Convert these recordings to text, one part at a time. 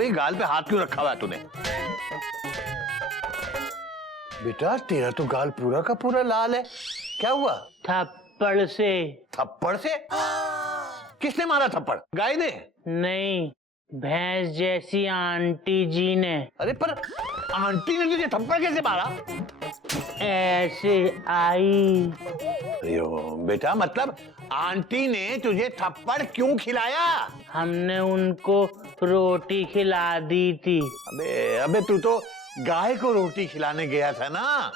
अबे गाल पे हाथ क्यों रखा हुआ है तूने? बेटा तेरा तो गाल पूरा का पूरा लाल है, क्या हुआ? थप्पड़ से। थप्पड़ से? किसने मारा थप्पड़? गाय ने? नहीं, भैंस जैसी आंटी जी ने। अरे पर आंटी ने तुझे थप्पड़ कैसे मारा? ऐसे आई। अयो बेटा, मतलब आंटी ने तुझे थप्पड़ क्यों खिलाया? हमने उनको रोटी खिला दी थी। अबे अबे तू तो गाय को रोटी खिलाने गया था ना,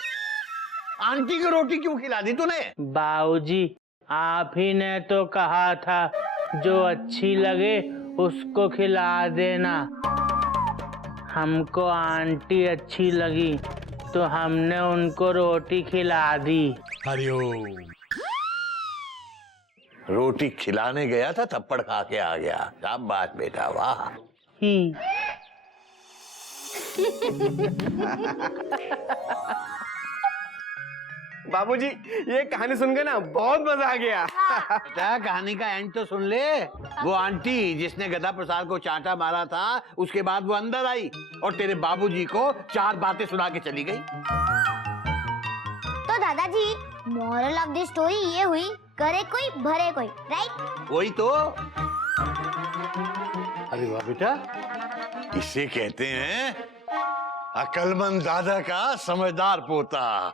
आंटी को रोटी क्यों खिला दी तूने? बाबूजी, आप ही ने तो कहा था जो अच्छी लगे उसको खिला देना। हमको आंटी अच्छी लगी तो हमने उनको रोटी खिला दी। हरिओम। रोटी खिलाने गया था, थप्पड़ खा के आ गया। क्या बात बेटा, वाह। ही। बाबूजी ये कहानी सुन के ना बहुत मजा आ गया। बेटा कहानी का एंड तो सुन ले। वो आंटी जिसने गधा प्रसाद को चांटा मारा था, उसके बाद वो अंदर आई और तेरे बाबूजी को 4 बातें सुना के चली गई। तो दादाजी, मोरल ऑफ द स्टोरी ये हुई, करे कोई भरे कोई, राइट? वही तो। अरे वाह बेटा, इसे कहते हैं अक्लमंद दादा का समझदार पोता।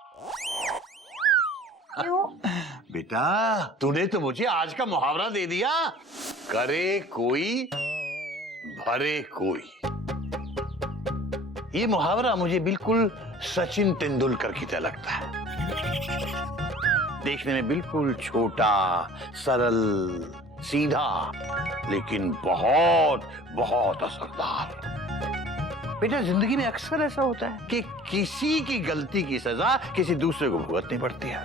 बेटा तूने तो मुझे आज का मुहावरा दे दिया, करे कोई भरे कोई। ये मुहावरा मुझे बिल्कुल सचिन तेंदुलकर की तरह लगता है। देखने में बिल्कुल छोटा, सरल, सीधा, लेकिन बहुत बहुत असरदार। बेटा जिंदगी में अक्सर ऐसा होता है कि किसी की गलती की सजा किसी दूसरे को भुगतनी पड़ती है।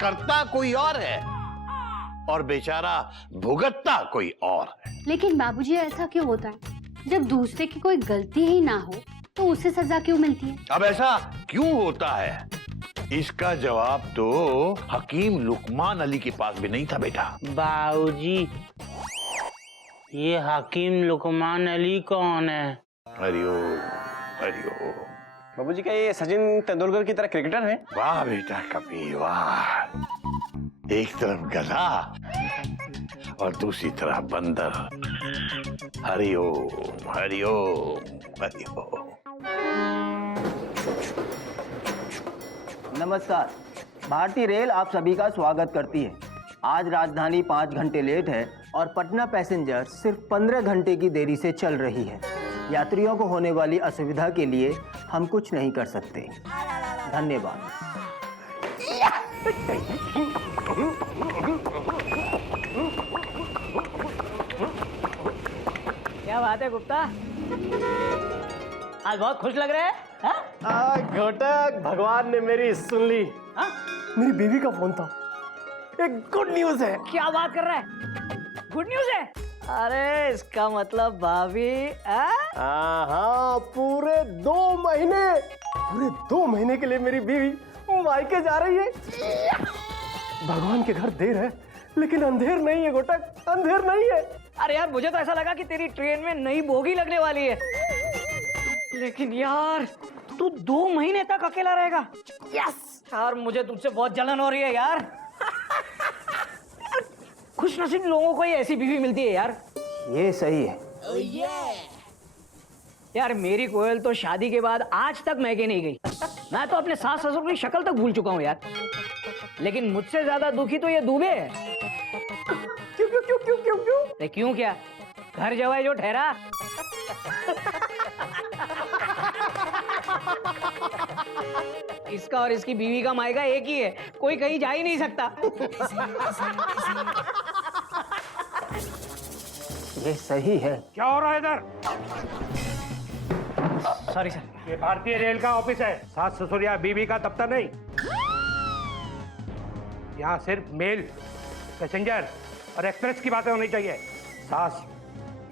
करता कोई और है और बेचारा भुगतता कोई और है। लेकिन बाबूजी ऐसा क्यों होता है? जब दूसरे की कोई गलती ही ना हो तो उसे सजा क्यों मिलती है? अब ऐसा क्यों होता है, इसका जवाब तो हकीम लुकमान अली के पास भी नहीं था बेटा। बाबूजी, ये हकीम लुकमान अली कौन है? हरिओम हरिओम। बाबूजी क्या ये सचिन तेंदुलकर की तरह क्रिकेटर है? वाह बेटा कबीर वाह। एक तरफ गधा और दूसरी तरफ बंदर। हरिओम हरिओम हरिओम। नमस्कार। भारतीय रेल आप सभी का स्वागत करती है। आज राजधानी 5 घंटे लेट है और पटना पैसेंजर सिर्फ 15 घंटे की देरी से चल रही है। यात्रियों को होने वाली असुविधा के लिए हम कुछ नहीं कर सकते। धन्यवाद। क्या बात है गुप्ता, आज बहुत खुश लग रहे हैं? घोटक, भगवान ने मेरी सुन ली। हाँ? मेरी बीवी का फोन था, एक गुड न्यूज है। क्या बात कर रहा है? गुड न्यूज है? अरे इसका मतलब भाभी। हाँ, पूरे 2 महीने के लिए मेरी बीवी मायके जा रही है। भगवान के घर देर है लेकिन अंधेर नहीं है घोटक, अंधेर नहीं है। अरे यार मुझे तो ऐसा लगा कि तेरी ट्रेन में नई बोगी लगने वाली है, लेकिन यार तू 2 महीने तक अकेला रहेगा। यस यार, मुझे तुझसे बहुत जलन हो रही है यार। खुशनसीब लोगों को ही ऐसी बीवी मिलती है यार। ये सही है। यार मेरी कोयल तो शादी के बाद आज तक मैके नहीं गई। मैं तो अपने सास ससुर की शक्ल तक भूल चुका हूँ यार, लेकिन मुझसे ज्यादा दुखी तो ये दूबे है। क्यों क्यों क्यों क्यों क्यों क्यों? अरे क्यों क्या, घर जवाई जो ठहरा। इसका और इसकी बीवी का मायका एक ही है, कोई कहीं जा ही नहीं सकता। ये सही है। क्या हो रहा है इधर? Sorry sir. ये भारतीय रेल का ऑफिस है, सास ससुर या बीवी का दफ्तर नहीं। यहाँ सिर्फ मेल, पैसेंजर और एक्सप्रेस की बातें होनी चाहिए, सास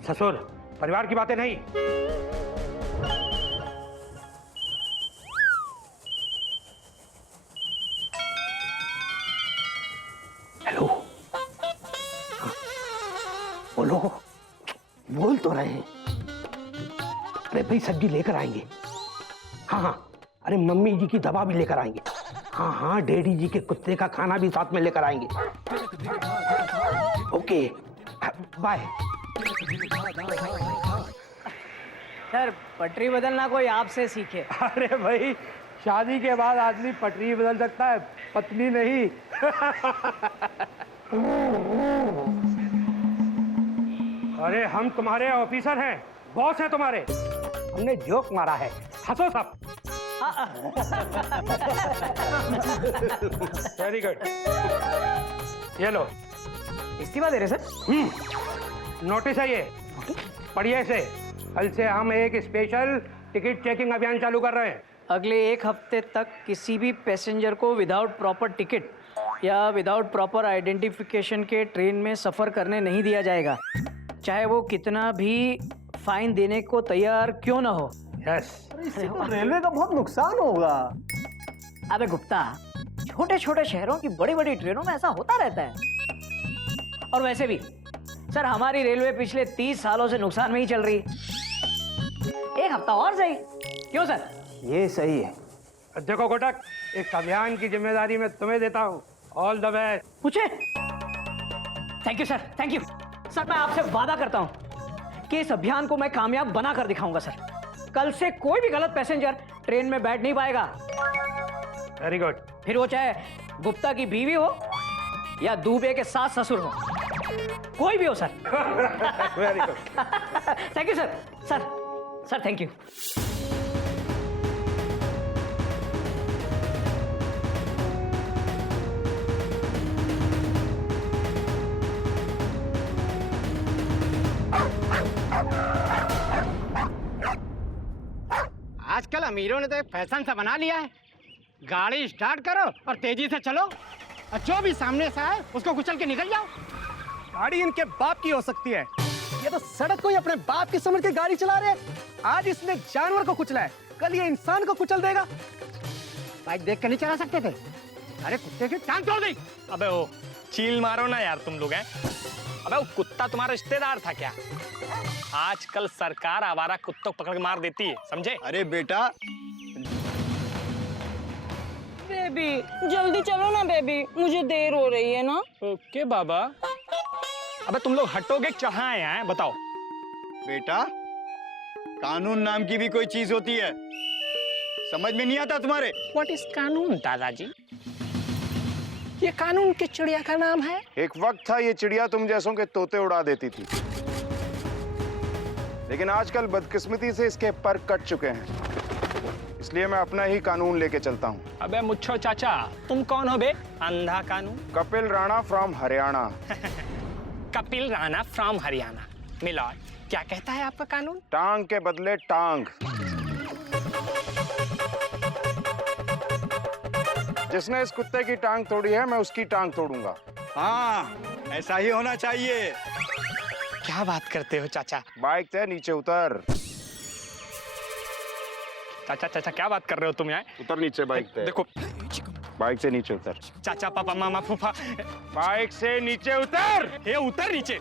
ससुर परिवार की बातें नहीं। हेलो, बोलो। बोल तो रहे हैं। अरे भाई सब्जी लेकर आएंगे। हाँ हाँ, अरे मम्मी जी की दवा भी लेकर आएंगे। हाँ हाँ, डैडी जी के कुत्ते का खाना भी साथ में लेकर आएंगे। Okay bye. सर पटरी बदलना कोई आपसे सीखे। अरे भाई शादी के बाद आदमी पटरी बदल सकता है, पत्नी नहीं। अरे हम तुम्हारे ऑफिसर हैं, बॉस हैं तुम्हारे। हमने जोक मारा है, हंसो सब। Very good. ये लो इस्तीफा दे रहे सर? नोटिस है ये, पढ़िए इसे। कल से हम एक स्पेशल टिकट चेकिंग अभियान चालू कर रहे हैं। अगले 1 हफ्ते तक किसी भी पैसेंजर को विदाउट प्रॉपर टिकट या विदाउट प्रॉपर आइडेंटिफिकेशन के ट्रेन में सफ़र करने नहीं दिया जाएगा, चाहे वो कितना भी फाइन देने को तैयार क्यों ना हो। यस। इससे तो रेलवे का बहुत नुकसान होगा। अबे गुप्ता, छोटे छोटे शहरों की बड़ी बड़ी ट्रेनों में ऐसा होता रहता है। और वैसे भी सर हमारी रेलवे पिछले 30 सालों से नुकसान में ही चल रही है। 1 हफ्ता और सही, क्यों सर? ये सही है। देखो कोटक, इस अभियान की जिम्मेदारी मैं तुम्हें देता हूँ। All the best. पूछे? Thank you sir, thank you sir. मैं आपसे वादा करता हूँ कि इस अभियान को मैं कामयाब बना कर दिखाऊंगा सर। कल से कोई भी गलत पैसेंजर ट्रेन में बैठ नहीं पाएगा। Very good. फिर वो चाहे गुप्ता की बीवी हो या दुबे के सास ससुर हो, कोई भी हो sir. Very good. Thank you sir. Sir thank you. आजकल अमीरों ने तो एक फैशन सा बना लिया है, गाड़ी स्टार्ट करो और तेजी से चलो और जो भी सामने से आए उसको कुचल के निकल जाओ। गाड़ी इनके बाप की हो सकती है, ये तो सड़क को ही अपने बाप की समझ के गाड़ी चला रहे हैं। आज इसने जानवर को कुचला है, कल ये इंसान को कुचल देगा। बाइक देख कर नहीं चला सकते थे? अरे कुत्ते की टांग तोड़ दी। अबे ओ चील मारो ना यार तुम लोग हैं। अबे वो कुत्ता तुम्हारा रिश्तेदार था क्या? आजकल सरकार आवारा कुत्तों को पकड़ के मार देती है, समझे? अरे बेटा, बेबी जल्दी चलो ना बेबी, मुझे देर हो रही है ना। ओके बाबा। अबे तुम लोग हटोगे कहाँ हैं बताओ? बेटा कानून नाम की भी कोई चीज होती है, समझ में नहीं आता तुम्हारे? व्हाट इज कानून दादाजी? ये कानून के चिड़िया का नाम है। एक वक्त था ये चिड़िया तुम जैसों के तोते उड़ा देती थी, लेकिन आजकल बदकिस्मती से इसके पर कट चुके हैं, इसलिए मैं अपना ही कानून लेके चलता हूँ। अबे मुच्छो चाचा, तुम कौन हो बे? Andha Kanoon. Kapil Rana from Haryana. Kapil Rana from Haryana. Milord, क्या कहता है आपका कानून? टांग के बदले टांग। जिसने इस कुत्ते की टांग तोड़ी है मैं उसकी टांग तोड़ूंगा। हाँ ऐसा ही होना चाहिए। क्या बात करते हो चाचा? बाइक से नीचे उतर। चाचा चाचा क्या बात कर रहे हो तुम यहाँ? उतर नीचे बाइक से। देखो बाइक से नीचे उतर। चाचा पापा मामा फूफा, बाइक से नीचे उतर। ये उतर नीचे।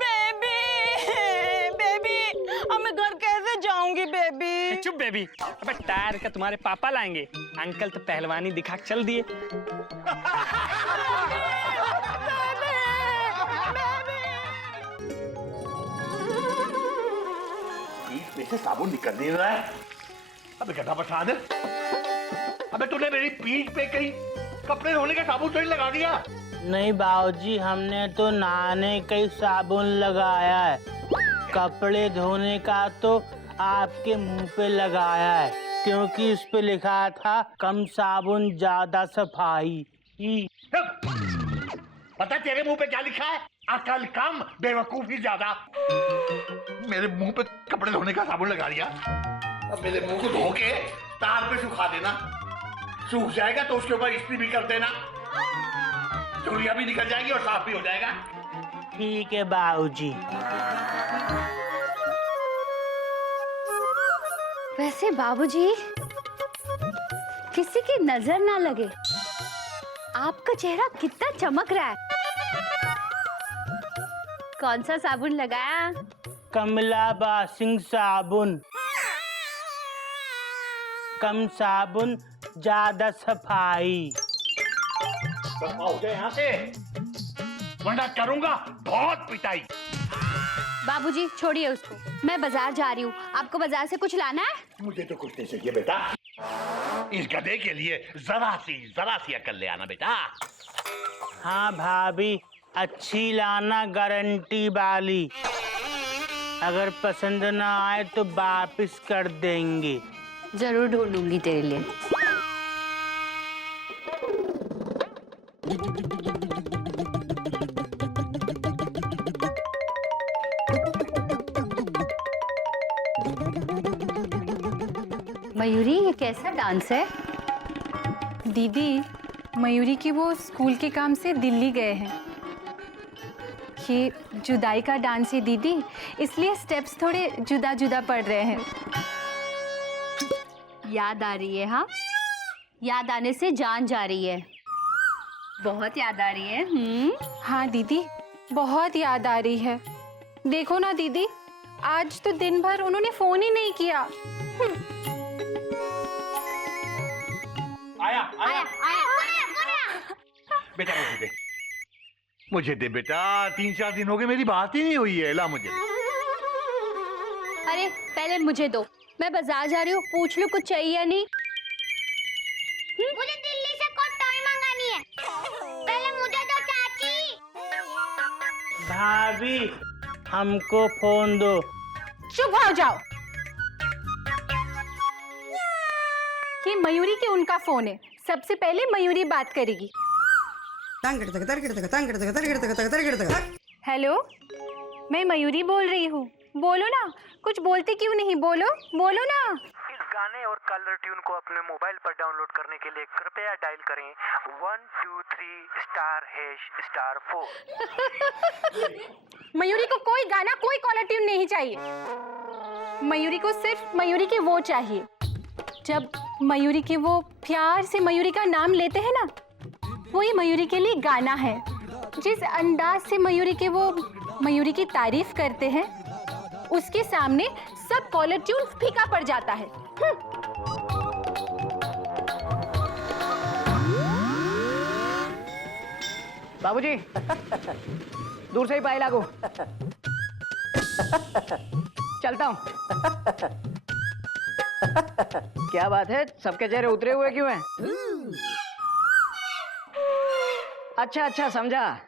बेबी बेबी अब मैं घर कैसे जाऊंगी बेबी? चुप बेबी। अबे टायर का तुम्हारे पापा लाएंगे, अंकल तो पहलवानी दिखा के चल दिए। पीठ में से साबुन निकल नहीं रहा है। अबे गधा बता दे। अबे तूने मेरी पीठ पे कहीं कपड़े धोने का साबुन तो नहीं लगा दिया? नहीं बाबूजी, हमने तो नहाने का ही साबुन लगाया है, कपड़े धोने का तो आपके मुंह पे लगाया है, क्योंकि इस पे लिखा था कम साबुन ज्यादा सफाई। पता तेरे मुंह पे क्या लिखा है? अकल कम बेवकूफी ज्यादा। मेरे मुंह पे कपड़े धोने का साबुन लगा दिया। अब मेरे मुंह को धो के तार पे सुखा देना, सूख जाएगा तो उसके ऊपर इस्त्री भी कर देना, चुड़िया भी निकल जाएगी और साफ भी हो जाएगा। ठीक है बाबूजी। वैसे बाबूजी, किसी की नजर ना लगे, आपका चेहरा कितना चमक रहा है। कौन सा साबुन लगाया? कमला बासिंग साबुन। कम साबुन ज्यादा सफाई। हो जाए यहाँ से, वरना करूंगा बहुत पिटाई। बाबूजी छोड़िए उसको, मैं बाजार जा रही हूँ। आपको बाजार से कुछ लाना है? मुझे तो कुछ नहीं चाहिए बेटा। इस गधे के लिए जरा सी अकल ले आना बेटा। हाँ भाभी, अच्छी लाना, गारंटी वाली। अगर पसंद ना आए तो वापस कर देंगे। जरूर ढूंढूंगी तेरे लिए। मयूरी, ये कैसा डांस है? दीदी, मयूरी की वो स्कूल के काम से दिल्ली गए हैं। ये जुदाई का डांस है दीदी, इसलिए स्टेप्स थोड़े जुदा जुदा पड़ रहे हैं। याद आ रही है? हाँ, याद आने से जान जा रही है। बहुत याद आ रही है। हाँ दीदी, बहुत याद आ रही है। देखो ना दीदी, आज तो दिन भर उन्होंने फोन ही नहीं किया। आया। बेटा मुझे दे बेटा, 3-4 दिन हो गए मेरी बात ही नहीं हुई है। ला मुझे। अरे पहले मुझे दो, मैं बाजार जा रही हूँ, पूछ लो कुछ चाहिए या नहीं। मुझे दिल्ली से कोई टॉय मंगानी है, पहले मुझे दो चाची। भाभी, हमको फोन दो। चुप हो जाओ। ये मयूरी के उनका फोन है, सबसे पहले मयूरी बात करेगी। हेलो, मैं मयूरी बोल रही हूँ। बोलो ना, कुछ बोलते क्यों नहीं? बोलो बोलो ना। इस गाने और कलर ट्यून को अपने मोबाइल पर डाउनलोड करने के लिए कृपया डायल करें 123*#4। मयूरी को कोई गाना, कोई कॉलर ट्यून नहीं चाहिए। मयूरी को सिर्फ मयूरी की वो चाहिए। जब मयूरी के वो प्यार से मयूरी का नाम लेते हैं ना, वही मयूरी के लिए गाना है। जिस अंदाज से मयूरी के वो मयूरी की तारीफ करते हैं, उसके सामने सब कॉलर ट्यून फीका पड़ जाता है। बाबूजी, दूर से ही पाए लागू। चलता हूँ। क्या बात है, सबके चेहरे उतरे हुए क्यों हैं? अच्छा समझा,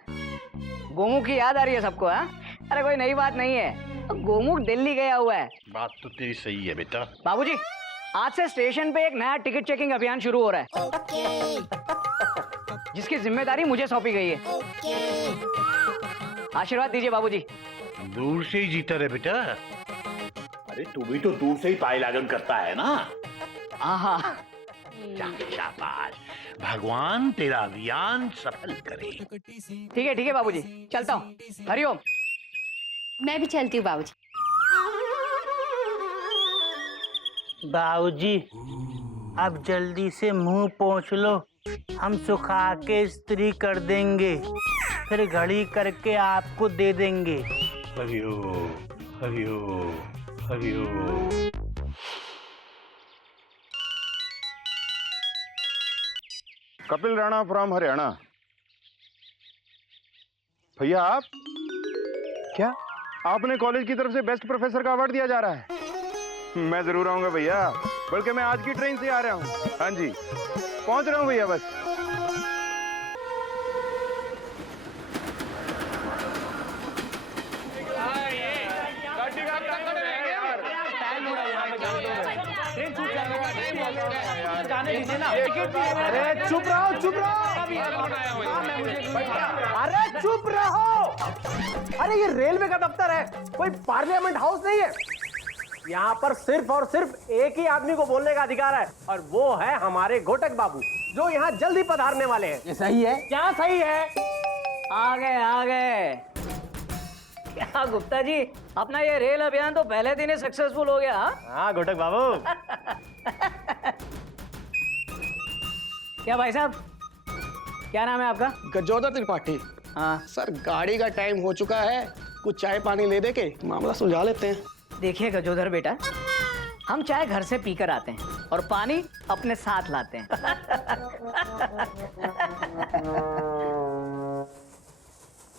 गोमुख की याद आ रही है सबको। हाँ, अरे कोई नई बात नहीं है, गोमुख दिल्ली गया हुआ है। बात तो तेरी सही है बेटा। बाबूजी, आज से स्टेशन पे एक नया टिकट चेकिंग अभियान शुरू हो रहा है, जिसकी जिम्मेदारी मुझे सौंपी गई है। आशीर्वाद दीजिए बाबूजी। दूर से ही जीता रहे बेटा। अरे तू भी तो दूर से ही पायलागन करता है ना। हाँ। शाबाश, भगवान तेरा अभियान सफल करे। ठीक है बाबूजी, चलता हूँ। हरिओम। मैं भी चलती हूँ बाबूजी। बाबूजी, अब जल्दी से मुंह पोंछ लो, हम सुखा के इस्त्री कर देंगे, फिर घड़ी करके आपको दे देंगे। हरिओम हरिओम हरिओम। कपिल राणा फ्रॉम हरियाणा। भैया आप क्या, आपने कॉलेज की तरफ से बेस्ट प्रोफेसर का अवार्ड दिया जा रहा है? मैं जरूर आऊंगा भैया, बल्कि मैं आज की ट्रेन से आ रहा हूँ। हाँ जी, पहुंच रहा हूँ भैया बस। अरे चुप रहो। अरे चुप रहो। अरे ये रेलवे का दफ्तर है, कोई पार्लियामेंट हाउस नहीं है। यहाँ पर सिर्फ और सिर्फ एक ही आदमी को बोलने का अधिकार है, और वो है हमारे घोटक बाबू, जो यहाँ जल्दी पधारने वाले हैं। ये सही है? क्या सही है? आ गए। क्या गुप्ता जी, अपना ये रेल अभियान तो पहले दिन ही सक्सेसफुल हो गया। हाँ घोटक बाबू। क्या भाई साहब, क्या नाम है आपका? गजोदर त्रिपाठी। हाँ सर गाड़ी का टाइम हो चुका है, कुछ चाय पानी ले दे के मामला सुलझा लेते हैं। देखिए गजोदर बेटा, हम चाय घर से पीकर आते हैं और पानी अपने साथ लाते हैं।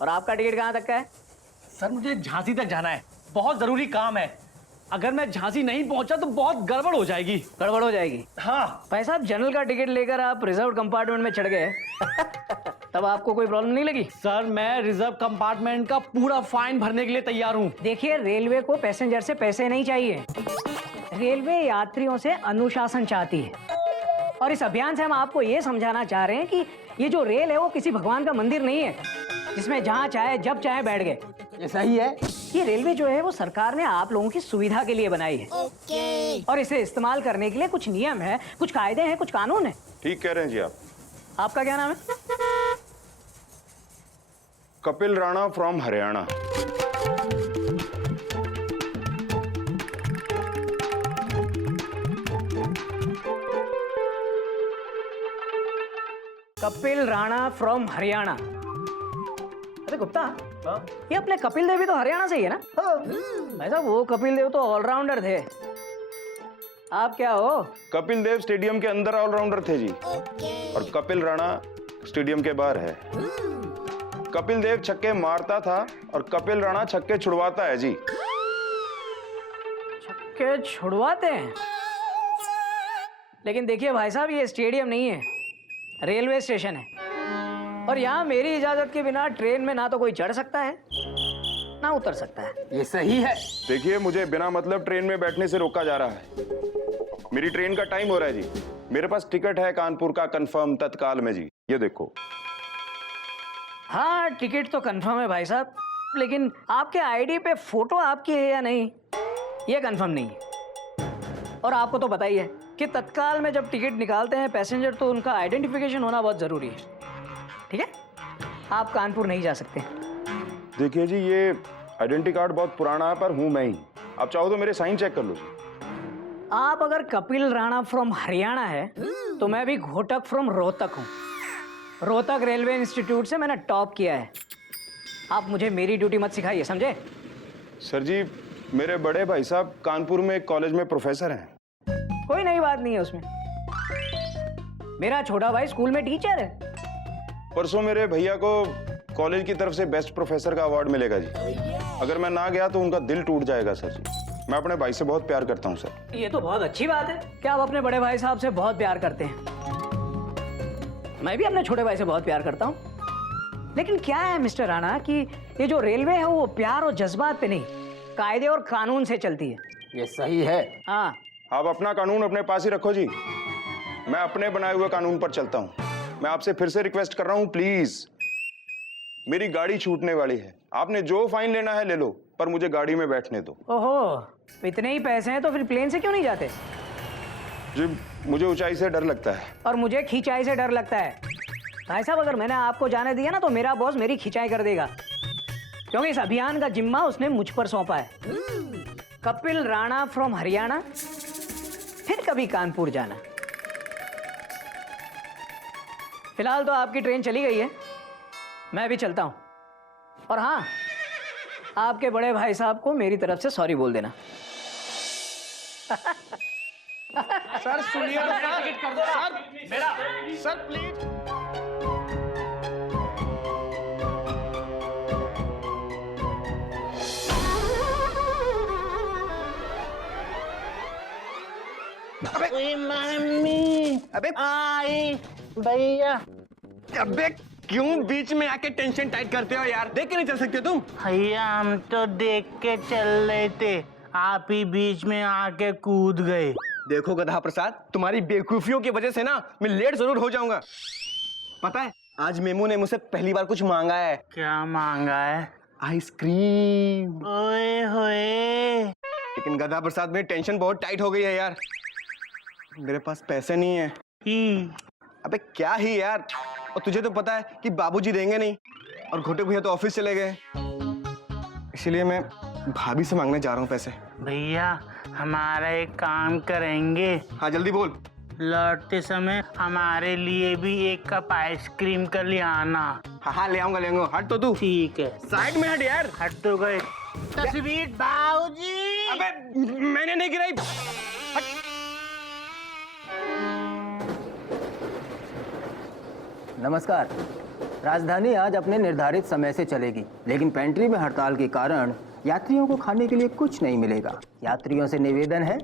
और आपका टिकट कहाँ तक का है? सर मुझे झांसी तक जाना है, बहुत जरूरी काम है। अगर मैं झांसी नहीं पहुंचा तो बहुत गड़बड़ हो जाएगी। गड़बड़ हो जाएगी? हाँ। भाई साहब, जनरल का टिकट लेकर आप रिजर्व कंपार्टमेंट में चढ़ गए तब आपको कोई प्रॉब्लम नहीं लगी? सर मैं रिजर्व कंपार्टमेंट का पूरा फाइन भरने के लिए तैयार हूँ। देखिए, रेलवे को पैसेंजर से पैसे नहीं चाहिए, रेलवे यात्रियों से अनुशासन चाहती है। और इस अभियान से हम आपको ये समझाना चाह रहे हैं कि ये जो रेल है वो किसी भगवान का मंदिर नहीं है जिसमें जहाँ चाहे जब चाहे बैठ गए। ये सही है? ये रेलवे जो है वो सरकार ने आप लोगों की सुविधा के लिए बनाई है। और इसे इस्तेमाल करने के लिए कुछ नियम है, कुछ कायदे हैं, कुछ कानून है। ठीक कह रहे हैं जी आप। आपका क्या नाम है? कपिल राणा फ्रॉम हरियाणा। कपिल राणा फ्रॉम हरियाणा। अरे गुप्ता, ये अपने कपिल देव भी तो हरियाणा से ही है ना? भाई साहब, वो कपिल देव तो ऑलराउंडर थे, आप क्या हो? कपिल देव स्टेडियम के अंदर ऑलराउंडर थे जी, और कपिल राणा स्टेडियम के बाहर है। कपिल देव छक्के मारता था और कपिल राणा छक्के छुड़वाता है जी। छक्के छुड़वाते हैं? लेकिन देखिए भाई साहब, ये स्टेडियम नहीं है, रेलवे स्टेशन है, और यहाँ मेरी इजाजत के बिना ट्रेन में ना तो कोई चढ़ सकता है ना उतर सकता है। ये सही है? देखिए, मुझे बिना मतलब ट्रेन में बैठने से रोका जा रहा है। मेरी ट्रेन का टाइम हो रहा है जी। मेरे पास टिकट है कानपुर का कंफर्म तत्काल में जी, ये देखो। हाँ, टिकट तो कंफर्म है भाई साहब, लेकिन आपके आईडी पे फोटो आपकी है या नहीं ये कंफर्म नहीं है। और आपको तो पता ही है कि तत्काल में जब टिकट निकालते हैं पैसेंजर तो उनका आइडेंटिफिकेशन होना बहुत जरूरी है। ठीक है, आप कानपुर नहीं जा सकते। देखिए जी, ये आइडेंटिटी कार्ड बहुत पुराना है, पर हूं मैं ही। आप चाहो तो मेरे साइन चेक कर लो जी। आप अगर कपिल राणा फ्रॉम हरियाणा है तो मैं भी घोटक फ्रॉम रोहतक हूँ। रोहतक रेलवे इंस्टीट्यूट से मैंने टॉप किया है। आप मुझे मेरी ड्यूटी मत सिखाइए, समझे? सर जी, मेरे बड़े भाई साहब कानपुर में एक कॉलेज में प्रोफेसर हैं। कोई नई बात नहीं है उसमें। मेरा छोटा भाई स्कूल में टीचर है। परसों मेरे भैया को कॉलेज की तरफ से बेस्ट प्रोफेसर का अवार्ड मिलेगा जी। अगर मैं ना गया तो उनका दिल टूट जाएगा सर जी। मैं अपने भाई से बहुत प्यार करता हूँ सर। ये तो बहुत अच्छी बात है कि आप अपने बड़े भाई साहब से बहुत प्यार करते हैं। मैं भी अपने छोटे भाई से बहुत प्यार करता हूँ। लेकिन क्या है मिस्टर राणा कि ये जो रेलवे है वो प्यार और जज्बात पे नहीं, कायदे और कानून से चलती है। ये सही है? हाँ। आप अपना कानून अपने पास ही रखो जी, मैं अपने बनाए हुए कानून पर चलता हूँ। मैं आपसे फिर से रिक्वेस्ट कर रहा हूँ, प्लीज, मेरी गाड़ी छूटने वाली है। आपने जो फाइन लेना है ले लो, पर मुझे गाड़ी में बैठने दो। ओहो, इतने ही पैसे हैं तो फिर प्लेन से क्यों नहीं जाते? जी, मुझे ऊंचाई से डर लगता है। और मुझे खिंचाई से डर लगता है। भाई साहब, अगर मैंने आपको जाने दिया ना तो मेरा बॉस मेरी खिंचाई कर देगा, क्योंकि इस अभियान का जिम्मा उसने मुझ पर सौंपा है। कपिल राणा फ्रॉम हरियाणा, फिर कभी कानपुर जाना। फिलहाल तो आपकी ट्रेन चली गई है, मैं भी चलता हूं। और हाँ, आपके बड़े भाई साहब को मेरी तरफ से सॉरी बोल देना। सर सुनिए तो सर, सर मेरा सर प्लीज। अबे मम्मी, अबे आई भैया। अबे क्यों बीच में आके टेंशन टाइट करते हो यार? देख के नहीं चल सकते तुम? भैया हम तो देख के चल रहे थे, आप ही बीच में आके कूद गए। देखो गधा प्रसाद, तुम्हारी बेवकूफियों की वजह से ना मैं लेट जरूर हो जाऊंगा। पता है, आज मेमू ने मुझसे पहली बार कुछ मांगा है। क्या मांगा है? आइसक्रीम। ओए होए, लेकिन गधा प्रसाद में टेंशन बहुत टाइट हो गई है यार। मेरे पास पैसे नहीं है। अबे क्या ही यार, और तुझे तो पता है कि बाबूजी देंगे नहीं, और घोटे भैया तो ऑफिस चले गए, इसीलिए मैं भाभी से मांगने जा रहा हूँ पैसे। भैया हमारा एक काम करेंगे? हाँ जल्दी बोल। लौटते समय हमारे लिए भी एक कप आइसक्रीम कर ले आना। हाँ ले आऊंगा, ले आऊंगा। हट तो तू। ठीक है। साइड में हट यार। हट तो गए। तस्वीर बाबूजी। अबे मैंने नहीं गिराई। हट। नमस्कार। राजधानी आज अपने निर्धारित समय से चलेगी, लेकिन पेंट्री में हड़ताल के कारण यात्रियों को खाने के लिए कुछ नहीं मिलेगा। यात्रियों से निवेदन है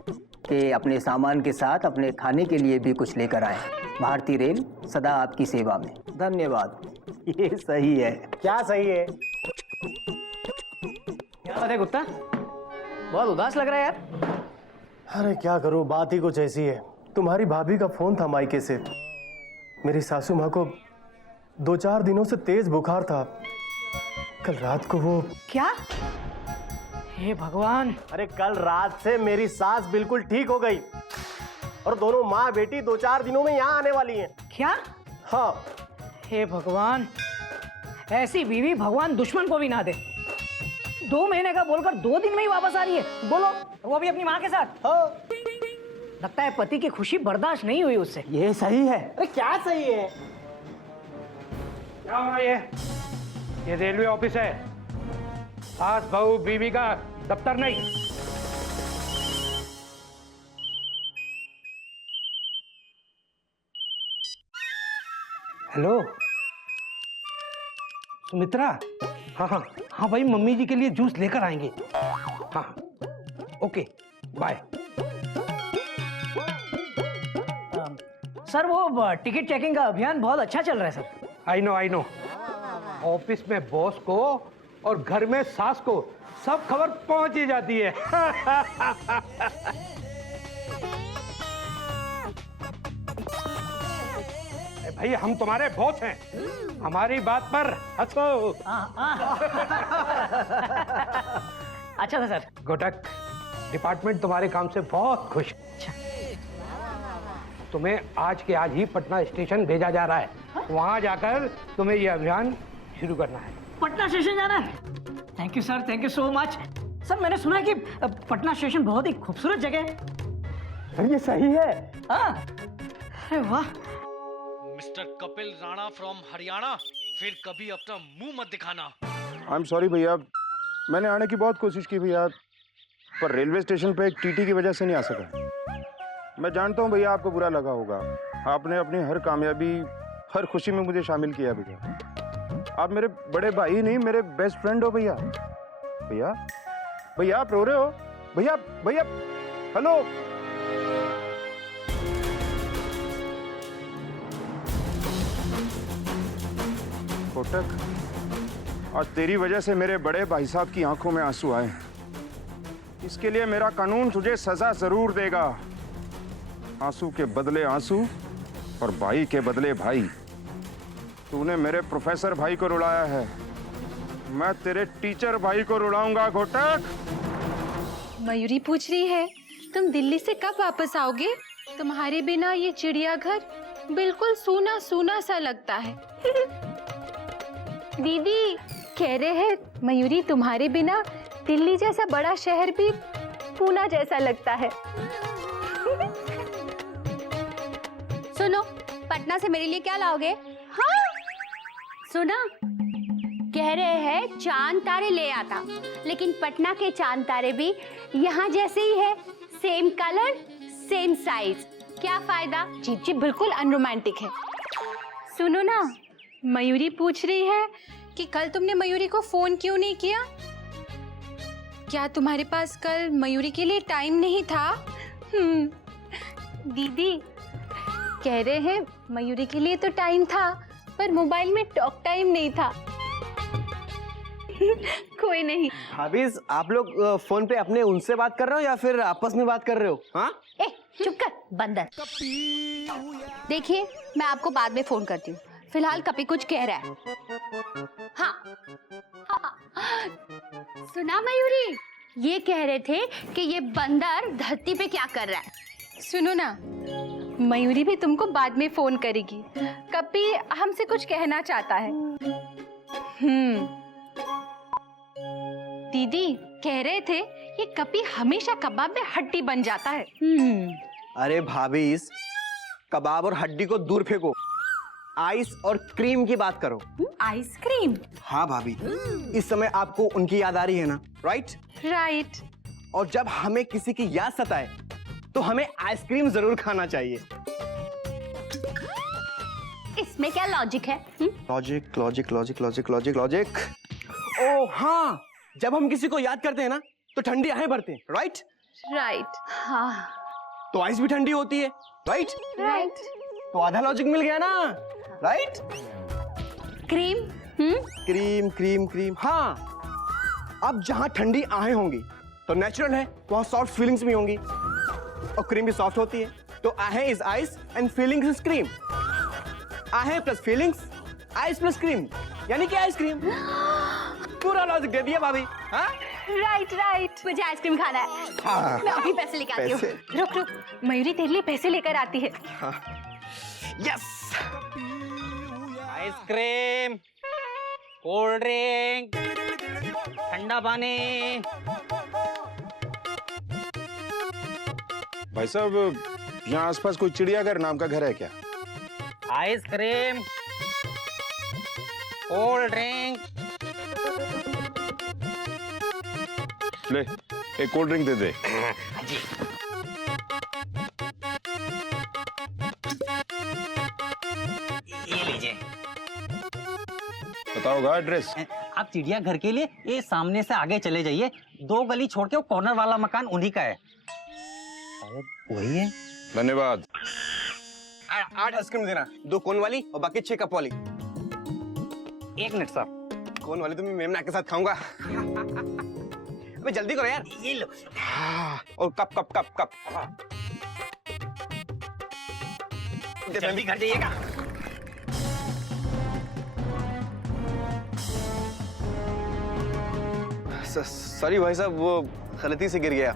कि अपने सामान के साथ अपने खाने के लिए भी कुछ लेकर आएं। भारतीय रेल सदा आपकी सेवा में। धन्यवाद। ये सही है। क्या सही है? क्या बात है गुप्ता, बहुत उदास लग रहा है यार। अरे क्या करूं, बात ही कुछ ऐसी है। तुम्हारी भाभी का फोन था मायके से। मेरी सासू माँ को 2-4 दिनों से तेज बुखार था। कल रात को वो क्या? हे भगवान। अरे कल रात से मेरी सास बिल्कुल ठीक हो गई, और दोनों माँ बेटी 2-4 दिनों में यहाँ आने वाली हैं। क्या? हाँ। हे भगवान, ऐसी बीवी भगवान दुश्मन को भी ना दे। 2 महीने का बोलकर 2 दिन में ही वापस आ रही है। बोलो, वो भी अपनी माँ के साथ। हाँ। लगता है पति की खुशी बर्दाश्त नहीं हुई उससे। ये सही है। अरे क्या सही है? क्या हो रहा है ये रेलवे ऑफिस है, सास बहू बीवी का दफ्तर नहीं। हेलो सुमित्रा। हाँ हाँ हाँ भाई, मम्मी जी के लिए जूस लेकर आएंगे। हाँ ओके बाय। सर वो टिकट चेकिंग का अभियान बहुत अच्छा चल रहा है सर। I know. ऑफिस में बॉस को और घर में सास को सब खबर पहुंच ही जाती है। भाई हम तुम्हारे बॉस हैं, हमारी बात पर हंसो। अच्छा था सर। घोटक, डिपार्टमेंट तुम्हारे काम से बहुत खुश। तुम्हें आज के आज ही पटना स्टेशन भेजा जा रहा है। वहां जाकर तुम्हें यह अभियान शुरू करना है। पटना स्टेशन जाना है? Thank you sir, thank you so much. Sir मैंने सुना है कि पटना स्टेशन बहुत ही खूबसूरत जगह है। सर ये सही है। हाँ। अरे वाह। मिस्टर कपिल राणा फ्रॉम हरियाणा, फिर कभी अपना मुंह मत दिखाना। आई एम सॉरी भैया, मैंने आने की बहुत कोशिश की भैया, पर रेलवे स्टेशन पे एक टीटी की वजह से नहीं आ सका। मैं जानता हूँ भैया आपको बुरा लगा होगा। आपने अपनी हर कामयाबी, हर खुशी में मुझे शामिल किया भैया। आप मेरे बड़े भाई नहीं, मेरे बेस्ट फ्रेंड हो भैया। भैया भैया आप रो रहे हो? भैया भैया हेलो। कोटक, आज तेरी वजह से मेरे बड़े भाई साहब की आंखों में आंसू आए। इसके लिए मेरा कानून तुझे सजा जरूर देगा। आंसू के बदले आंसू और भाई के बदले भाई। तूने मेरे प्रोफेसर भाई को रुलाया है, मैं तेरे टीचर भाई को रुलाऊंगा घोटक। मयूरी पूछ रही है तुम दिल्ली से कब वापस आओगे? तुम्हारे बिना ये चिड़ियाघर बिल्कुल सूना सूना सा लगता है। दीदी कह रहे हैं मयूरी तुम्हारे बिना दिल्ली जैसा बड़ा शहर भी पूना जैसा लगता है। सुनो, पटना से मेरे लिए क्या लाओगे? हाँ सुना, कह रहे हैं चांद तारे ले आता, लेकिन पटना के चांद तारे भी यहाँ जैसे ही है, सेम कलर सेम साइज। क्या फायदा? जी बिल्कुल अनरोमांटिक है। सुनो ना, मयूरी पूछ रही है कि कल तुमने मयूरी को फोन क्यों नहीं किया? क्या तुम्हारे पास कल मयूरी के लिए टाइम नहीं था? दीदी कह रहे हैं मयूरी के लिए तो टाइम था, पर मोबाइल में टॉक टाइम नहीं था। कोई नहीं। भाभी आप लोग फोन पे अपने उनसे बात कर रहे हो या फिर आपस में बात कर रहे हो? हाँ चुप कर बंदर। देखिए मैं आपको बाद में फोन करती हूँ, फिलहाल कपी कुछ कह रहा है। हाँ। सुना मयूरी, ये कह रहे थे कि ये बंदर धरती पे क्या कर रहा है। सुनो ना, मयूरी भी तुमको बाद में फोन करेगी, कभी हमसे कुछ कहना चाहता है। दीदी कह रहे थे ये कभी हमेशा कबाब में हड्डी बन जाता है। अरे भाभी, इस कबाब और हड्डी को दूर फेंको, आइस और क्रीम की बात करो। आइसक्रीम? हाँ भाभी, इस समय आपको उनकी याद आ रही है ना? Right right. और जब हमें किसी की याद सताए तो हमें आइसक्रीम जरूर खाना चाहिए। इसमें क्या लॉजिक है? Logic logic logic logic logic logic. ओ हाँ, जब हम किसी को याद करते हैं ना तो ठंडी आहें भरते हैं। Right right. हाँ तो आइस भी ठंडी होती है। Right right. तो आधा लॉजिक मिल गया ना? Right. Cream? Cream cream cream. हाँ, अब जहां ठंडी आहें होंगी तो नेचुरल है वहां सॉफ्ट फीलिंग्स भी होंगी, और क्रीम भी सॉफ्ट होती है। तो आहें is ice and feelings is cream. आहें plus feelings, ice plus cream, यानी कि आइसक्रीम। पूरा लॉजिक दे दिया भाभी। हाँ राइट राइट। मुझे आइसक्रीम खाना है। हाँ। मैं अभी पैसे लेकर आती हूँ। पैसे? रुक रुक, मयूरी तेरे लिए पैसे लेकर आती है। हाँ। यस। आइसक्रीम, कोल्ड ड्रिंक, ठंडा पानी। भाई साहब, यहाँ आसपास कोई चिड़ियाघर नाम का घर है क्या? Ice cream, cold drink. ले, एक कोल्ड ड्रिंक दे दे। ये लीजिए। बताओगा एड्रेस? आप चिड़ियाघर के लिए ये सामने से आगे चले जाइए, 2 गली छोड़ के वो कॉर्नर वाला मकान उन्हीं का है। वही है। धन्यवाद। 8 आइसक्रीम देना, 2 कोन वाली और बाकी 6 कप वाली। 1 मिनट सर। कोन वाली तो मैं मेमना के साथ खाऊंगा। अबे जल्दी करो यार। ये लो। और कप कप कप कप। जल्दी घर जाइएगा। सॉरी भाई साहब, वो गलती से गिर गया।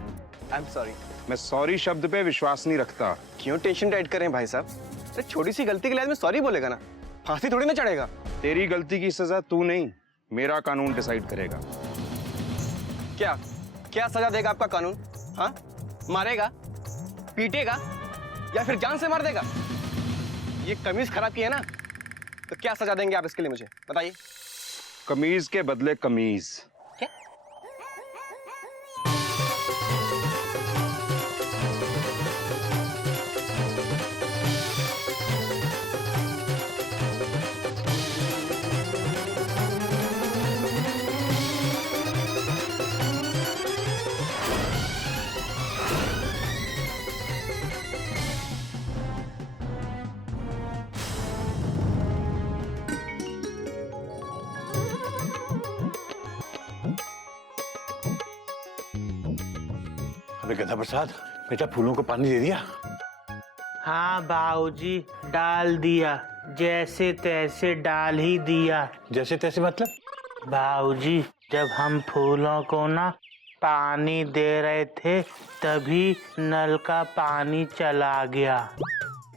I am sorry. मैं सॉरी शब्द पे विश्वास नहीं रखता। क्यों टेंशन टाइट कर रहे हैं भाई साहब? अरे छोटी सी गलती के लिए आदमी सॉरी बोलेगा ना, फांसी थोड़ी ना चढ़ेगा। तेरी गलती की सजा तू नहीं, मेरा कानून डिसाइड करेगा। क्या क्या सजा देगा आपका कानून? हाँ, मारेगा, पीटेगा या फिर जान से मार देगा? ये कमीज खराब की है ना, तो क्या सजा देंगे आप इसके लिए मुझे बताइए। कमीज के बदले कमीज। अबे गधा प्रसाद, बेटा फूलों को पानी दे दिया? हाँ बाबूजी, डाल दिया, जैसे तैसे डाल ही दिया। जैसे तैसे मतलब? बाबूजी, जब हम फूलों को ना पानी दे रहे थे तभी नल का पानी चला गया।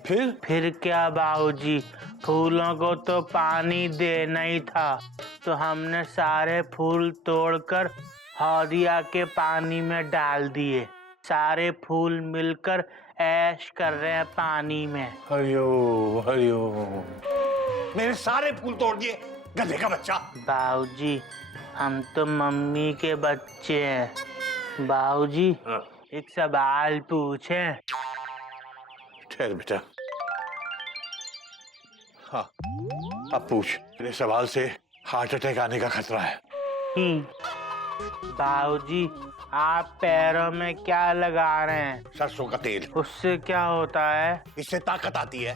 फिर क्या बाबूजी, फूलों को तो पानी देना ही था, तो हमने सारे फूल तोड़कर हौदिया के पानी में डाल दिए। सारे फूल मिलकर ऐश कर रहे हैं पानी में। हरियो हरियो, मेरे सारे फूल तोड़ दिए गधे का बच्चा। बाबूजी, हम तो मम्मी के बच्चे हैं। बाबूजी, एक सवाल पूछे? ठहर बेटा। हाँ, अब पूछ। मेरे सवाल से हार्ट अटैक आने का खतरा है। बाबूजी, आप पैरों में क्या लगा रहे हैं? सरसों का तेल। उससे क्या होता है? इससे ताकत आती है।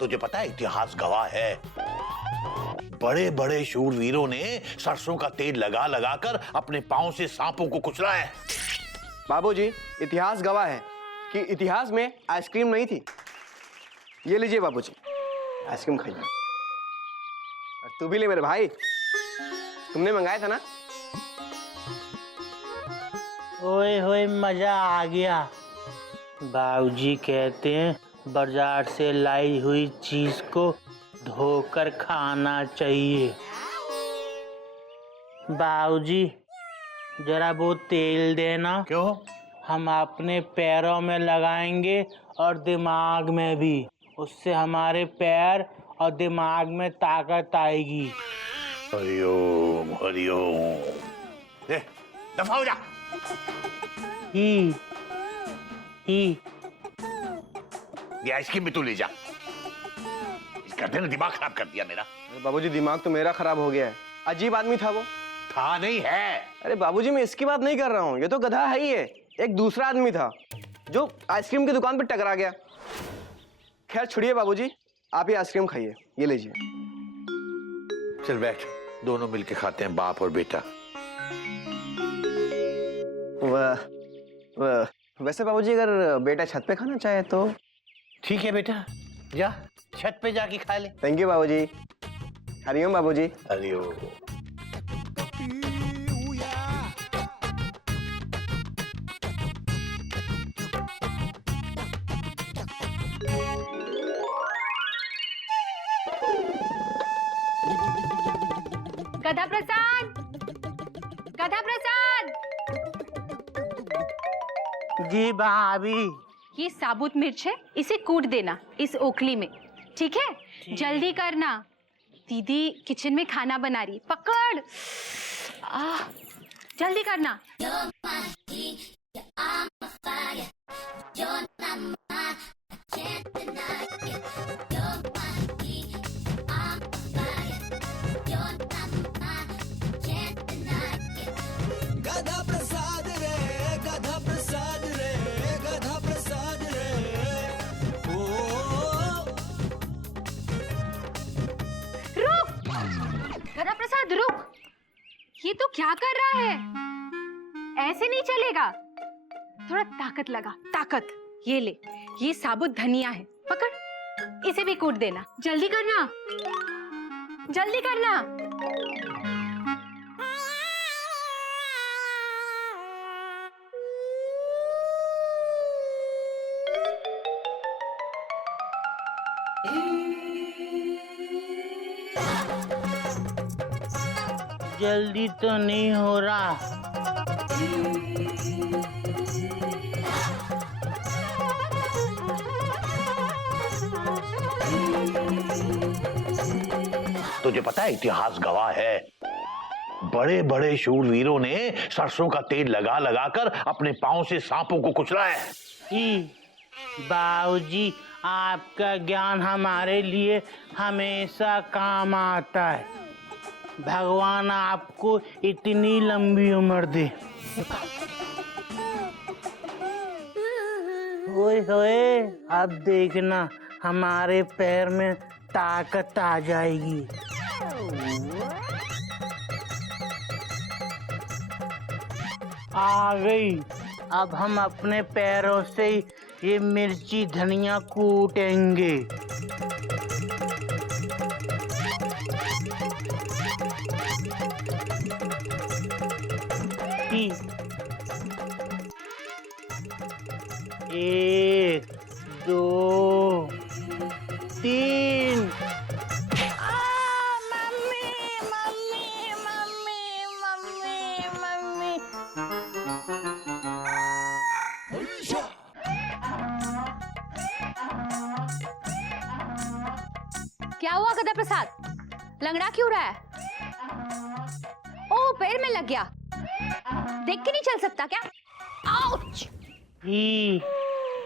तुझे पता है, इतिहास गवाह है, बड़े बड़े शूरवीरों ने सरसों का तेल लगा लगा कर अपने पांव से सांपों को कुचला है। बाबूजी, इतिहास गवाह है कि इतिहास में आइसक्रीम नहीं थी। ये लीजिए बाबूजी, आइसक्रीम खाइए। तू भी ले मेरे भाई, तुमने मंगाया था ना। ओए होए मजा आ गया। बाबूजी कहते हैं बाजार से लाई हुई चीज को धोकर खाना चाहिए। बाबूजी जरा वो तेल देना। क्यों? हम अपने पैरों में लगाएंगे और दिमाग में भी। उससे हमारे पैर और दिमाग में ताकत आएगी। हरिओम हरिओम। दे, दफा हो जा। ही ये आइसक्रीम भी तू ले जा। इस गधे ने दिमाग खराब कर दिया मेरा। बाबूजी दिमाग तो मेरा खराब हो गया है। अजीब आदमी था वो। था नहीं है। अरे बाबूजी मैं इसकी बात नहीं कर रहा हूँ, ये तो गधा है ही है। एक दूसरा आदमी था जो आइसक्रीम की दुकान पर टकरा गया। खैर छोड़िए बाबूजी, आप ये आइसक्रीम खाइए, ये लीजिए। चल बैठ, दोनों मिलके खाते हैं, बाप और बेटा। वैसे बाबूजी अगर बेटा छत पे खाना चाहे तो ठीक है बेटा, जा छत पे जाके खा ले। थैंक यू बाबूजी। हरिओम बाबूजी। हरिओम। गधा प्रसाद, गधा प्रसाद। जी भाभी। ये साबुत मिर्च है, इसे कूट देना इस ओखली में, ठीक है? जल्दी करना, दीदी किचन में खाना बना रही। पकड़, जल्दी करना। गधा प्रसाद रे, गधा प्रसाद रे, गधा प्रसाद रे। रुक, गधा प्रसाद रुक। ये तो क्या कर रहा है? ऐसे नहीं चलेगा, थोड़ा ताकत लगा, ताकत। ये ले, ये साबुत धनिया है, पकड़, इसे भी कूट देना। जल्दी करना, जल्दी करना। जल्दी तो नहीं हो रहा। तुझे पता है इतिहास गवाह है, बड़े बड़े शूरवीरों ने सरसों का तेल लगा लगा कर अपने पांव से सांपों को कुचला है। बाबूजी आपका ज्ञान हमारे लिए हमेशा काम आता है। भगवान आपको इतनी लंबी उम्र दे। ओए होए, अब देखना हमारे पैर में ताकत आ जाएगी। आ गई। अब हम अपने पैरों से ये मिर्ची धनिया कूटेंगे। एक, दो, तीन। Mummy mummy mummy mummy mummy. क्या हुआ गधा प्रसाद? लंगड़ा क्यों रहा है? ओ, पैर में लग गया। देख के नहीं चल सकता क्या? आउच!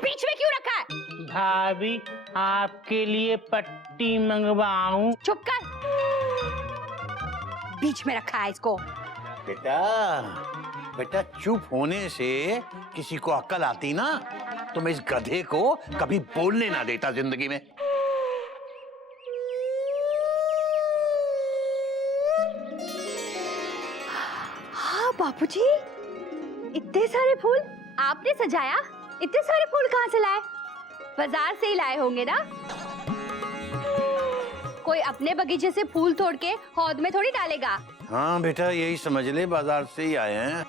बीच में क्यों रखा है? भाभी आपके लिए पट्टी मंगवाऊं? चुप कर। बीच में रखा है इसको। बेटा बेटा, चुप होने से किसी को अक्ल आती ना, तो मैं इस गधे को कभी बोलने ना देता जिंदगी में। हाँ बापूजी, इतने सारे फूल आपने सजाया? इतने सारे फूल कहाँ से लाए? बाजार से ही लाए होंगे ना? कोई अपने बगीचे से फूल तोड़ के हौद में थोड़ी डालेगा। हाँ बेटा, यही समझ ले, बाजार से ही आए हैं।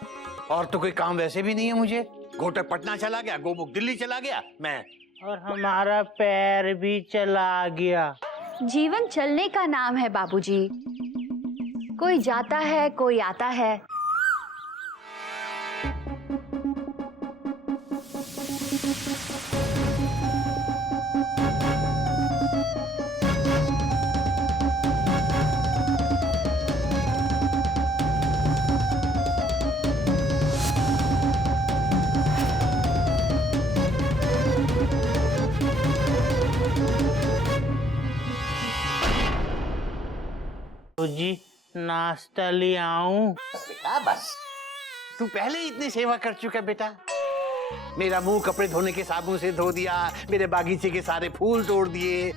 और तो कोई काम वैसे भी नहीं है मुझे। घोटक पटना चला गया, गोमुख दिल्ली चला गया, मैं और हमारा पैर भी चला गया। जीवन चलने का नाम है बाबूजी। कोई जाता है, कोई आता है। जी नाश्ता ले आऊं? बेटा बस, तू पहले ही इतनी सेवा कर चुका बेटा। मेरा मुंह कपड़े धोने के साबुन से धो दिया, मेरे बागीचे के सारे फूल तोड़ दिए,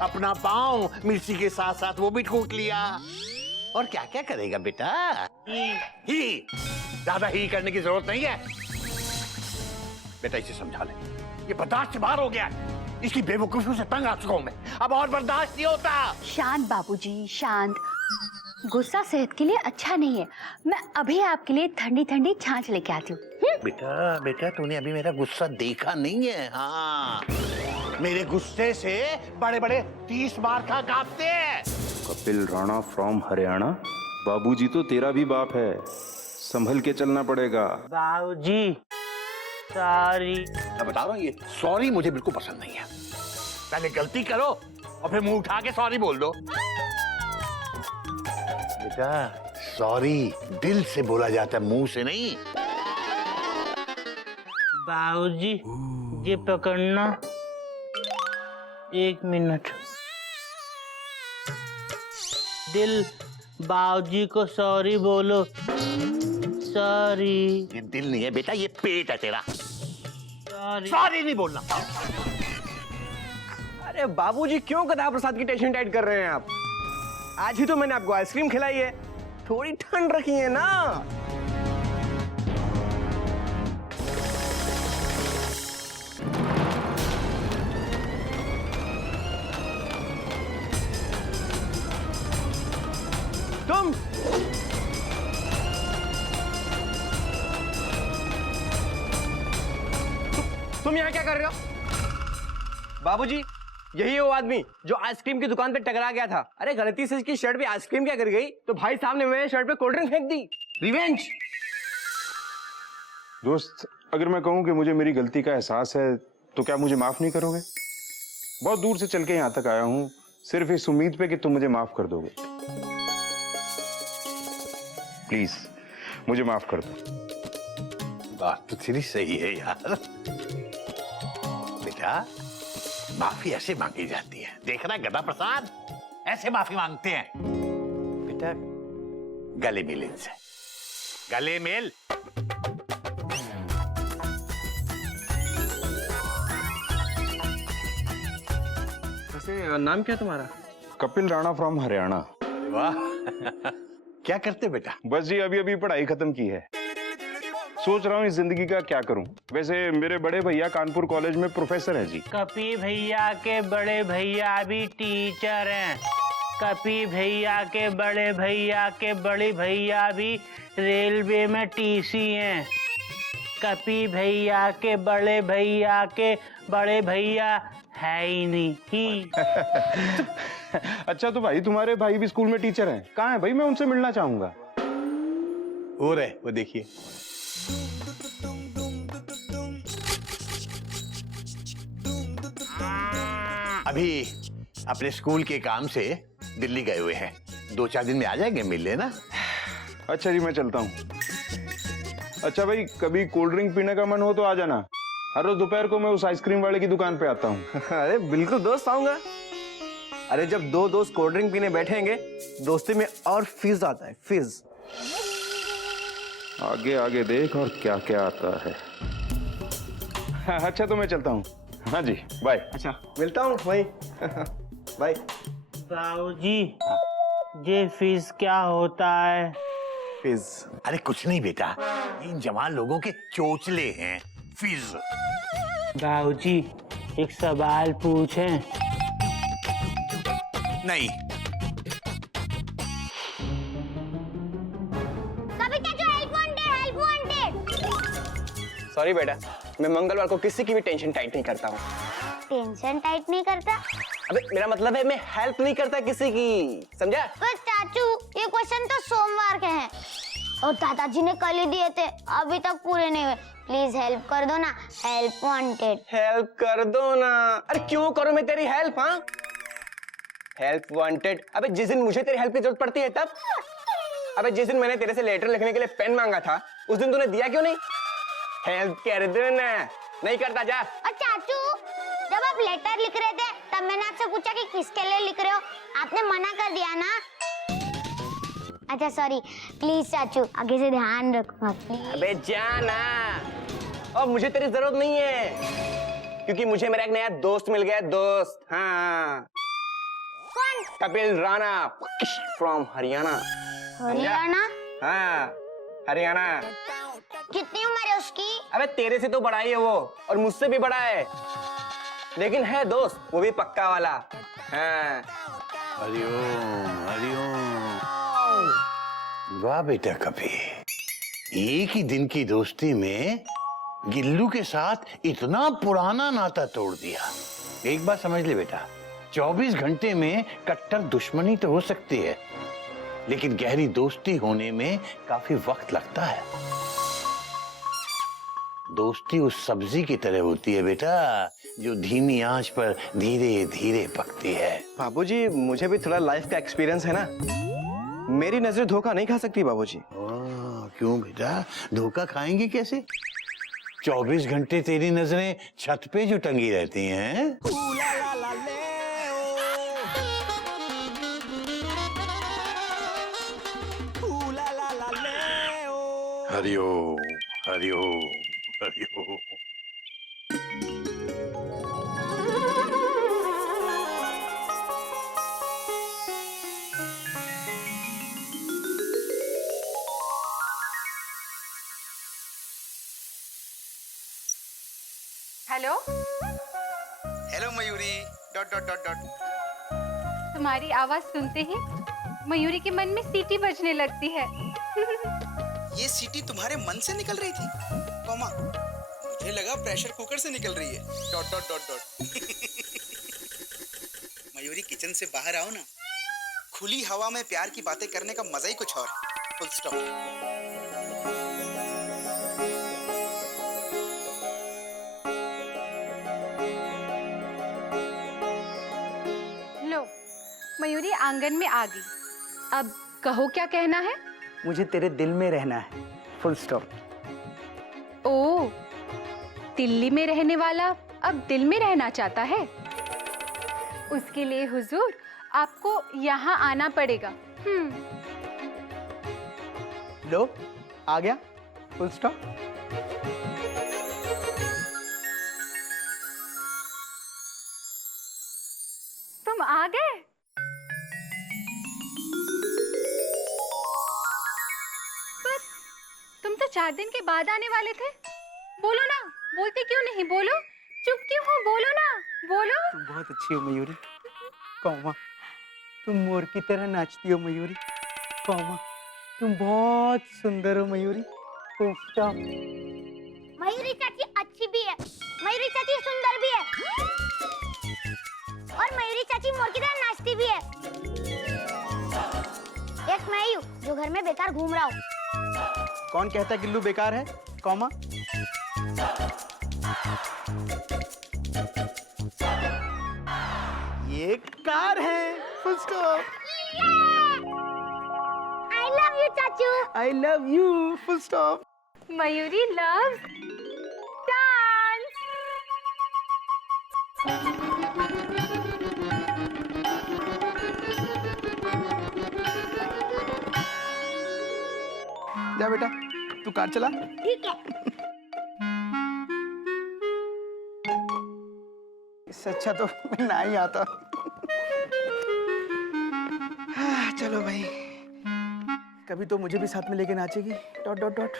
अपना पाँव मिर्ची के साथ साथ वो भी ठोक लिया। और क्या क्या करेगा बेटा? ही ज्यादा ही करने की जरूरत नहीं है बेटा। इसे समझा ले, ये बर्दाश्त से बाहर हो गया है। इसकी बेवकूफियों से तंग आ चुका हूं मैं, अब और बर्दाश्त नहीं होता। शांत बाबूजी, शांत। गुस्सा सेहत के लिए अच्छा नहीं है। मैं अभी आपके लिए ठंडी ठंडी छाछ लेके आती हूँ। बेटा बेटा, तूने अभी मेरा गुस्सा देखा नहीं है। हाँ, मेरे गुस्से से बड़े बड़े 30 बार का कांपते हैं। कपिल राणा फ्रॉम हरियाणा। बाबूजी तो तेरा भी बाप है, संभल के चलना पड़ेगा। बाबूजी सॉरी। मैं बता रहा हूँ, ये सॉरी मुझे बिल्कुल पसंद नहीं है। पहले गलती करो और फिर मुंह उठा के सॉरी बोल दो। बेटा सॉरी दिल से बोला जाता है, मुंह से नहीं। बाबूजी ये पकड़ना, 1 मिनट। दिल बाबूजी को सॉरी बोलो। सॉरी। ये दिल नहीं है बेटा, ये पेट है तेरा। सॉरी। सॉरी नहीं बोलना। अरे बाबूजी क्यों गधा प्रसाद की टेंशन टाइट कर रहे हैं आप? आज ही तो मैंने आपको आइसक्रीम खिलाई है, थोड़ी ठंड रखी है ना। तुम यहाँ क्या कर रहे हो? बाबूजी यही है वो आदमी जो आइसक्रीम की दुकान पे टकरा गया था। अरे गलती से इसकी शर्ट पे आइसक्रीम क्या कर गई तो भाई साहब ने मेरे शर्ट पे कोल्ड ड्रिंक फेंक दी। रिवेंज। दोस्त, अगर मैं कहूँ कि मुझे मेरी गलती का एहसास है तो क्या मुझे माफ नहीं करोगे? बहुत दूर से चल के यहाँ तक आया हूँ सिर्फ इस उम्मीद पे कि तुम मुझे माफ कर दोगे। प्लीज मुझे माफ कर दो। बात तो तेरी सही है यार। बेटा माफी ऐसे मांगी जाती है, देखना गधा प्रसाद ऐसे माफी मांगते हैं। बेटा गले मिल इनसे, गले मिल। वैसे नाम क्या तुम्हारा? कपिल राणा फ्रॉम हरियाणा। वाह क्या करते बेटा? बस जी अभी अभी पढ़ाई खत्म की है, सोच रहा हूँ इस जिंदगी का क्या करूँ। वैसे मेरे बड़े भैया कानपुर कॉलेज में प्रोफेसर हैं जी। कपी भैया के बड़े भैया भी टीचर हैं। कपी भैया के बड़े भैया के बड़े भैया भी रेलवे में टीसी हैं। कपी भैया के बड़े भैया के बड़े भैया है ही नहीं ही। अच्छा तो भाई तुम्हारे भाई भी स्कूल में टीचर हैं? कहाँ है भाई, मैं उनसे मिलना चाहूंगा। हो रहे वो देखिए। अभी अपने स्कूल के काम से दिल्ली गए हुए हैं, 2-4 दिन में आ जाएंगे, मिल लेना। अच्छा जी मैं चलता हूँ। अच्छा भाई कभी कोल्ड ड्रिंक पीने का मन हो तो आ जाना, हर रोज दोपहर को मैं उस आइसक्रीम वाले की दुकान पे आता हूँ। अरे बिल्कुल दोस्त, आऊंगा। अरे जब दो दोस्त कोल्ड ड्रिंक पीने बैठेंगे दोस्ती में और फिज आता है, फिज। आगे आगे देख और क्या क्या आता है। अच्छा तो मैं चलता हूँ। हाँ जी बाय। अच्छा मिलता हूँ भाई। बाय। बाबूजी ये फीस क्या होता है? फिज? अरे कुछ नहीं बेटा, इन जवान लोगों के चोचले हैं, फिज। बाबूजी एक सवाल पूछें? नहीं। सॉरी बेटा, मैं मंगलवार को किसी की भी टेंशन टाइट नहीं करता हूँ। टेंशन टाइट नहीं करता? अबे मेरा मतलब है मैं हेल्प नहीं करता किसी की, समझा? पर चाचू ये क्वेश्चन तो सोमवार के हैं और दादाजी ने कल ही दिए थे, अभी तक पूरे नहीं हुए। प्लीज हेल्प कर दो ना, हेल्प वांटेड। हेल्प कर दो ना। अरे क्यों करूं मैं तेरी हेल्प? हाँ, हेल्प वांटेड। अबे जिस दिन मुझे तेरी हेल्प की जरूरत पड़ती है तब। अबे जिस दिन मैंने तेरे से लेटर लिखने के लिए पेन मांगा था उस दिन तूने दिया क्यों नहीं? हेल्प कर दो ना। नहीं करता जा। और चाचू जब आप लेटर लिख रहे थे तब मैंने आपसे पूछा कि किसके लिए लिख रहे हो, आपने मना कर दिया ना। अच्छा सॉरी, प्लीज चाचू आगे से ध्यान रखना प्लीज। अबे जाना, और मुझे तेरी जरूरत नहीं है क्योंकि मुझे मेरा एक नया दोस्त मिल गया। दोस्त, हाँ। कौन? कपिल राणा फ्रॉम हरियाणा। हरियाणा? हाँ, हरियाणा। कितनी उम्र है उसकी? अबे तेरे से तो बड़ा ही है वो, और मुझसे भी बड़ा है, लेकिन है दोस्त, वो भी पक्का वाला। हाँ। हरिओम हरिओम। वाह बेटा कपिल, एक ही दिन की दोस्ती में गिल्लू के साथ इतना पुराना नाता तोड़ दिया। एक बात समझ ले बेटा, 24 घंटे में कट्टर दुश्मनी तो हो सकती है, लेकिन गहरी दोस्ती होने में काफी वक्त लगता है। दोस्ती उस सब्जी की तरह होती है बेटा, जो धीमी आंच पर धीरे धीरे पकती है। बाबूजी मुझे भी थोड़ा लाइफ का एक्सपीरियंस है ना, मेरी नजरें धोखा नहीं खा सकती बाबूजी। क्यों बेटा, धोखा खाएंगे कैसे? 24 घंटे तेरी नजरें छत पे जो टंगी रहती हैं। Hariom Hariom Hariom. Hello hello Mayuri dot dot dot dot. तुम्हारी आवाज सुनते ही मयूरी के मन में सीटी बजने लगती है। ये सीटी तुम्हारे मन से निकल रही थी? कॉमा, मुझे लगा प्रेशर कुकर से निकल रही है। Dot dot dot dot. Mayuri kitchen से बाहर आओ ना, खुली हवा में प्यार की बातें करने का मजा ही कुछ और है। Full stop. लो, मयूरी आंगन में आ गई, अब कहो क्या कहना है? मुझे तेरे दिल में रहना है। Full stop. ओ, दिल्ली में रहने वाला अब दिल में रहना चाहता है। उसके लिए हुजूर आपको यहाँ आना पड़ेगा। लो, आ गया। Full stop. तुम आ गए? पर तुम तो 4 दिन के बाद आने वाले थे। बोलो ना, बोलते क्यों नहीं? बोलो, चुप क्यों हो? बोलो ना, बोलो। तुम बहुत अच्छी हो मयूरी। कौमा, तुम मोर की तरह नाचती हो मयूरी। कौमा, तुम बहुत सुंदर हो मयूरी। Full stop. मयूरी चाची अच्छी भी है, मयूरी चाची सुंदर भी है, और मयूरी चाची मोर की तरह नाचती भी है। एक मैं ही हूँ जो घर में बेकार घूम रहा हूँ। कौन कहता गिल्लू बेकार है? कौमा, ये कार है। Full stop. I love you चाचू। I love you. Full stop. Mayuri love dance. जा बेटा, तू कार चला। ठीक है। इससे अच्छा तो मैं ना ही आता। चलो भाई, कभी तो मुझे भी साथ में लेके नाचेगी। Dot dot dot.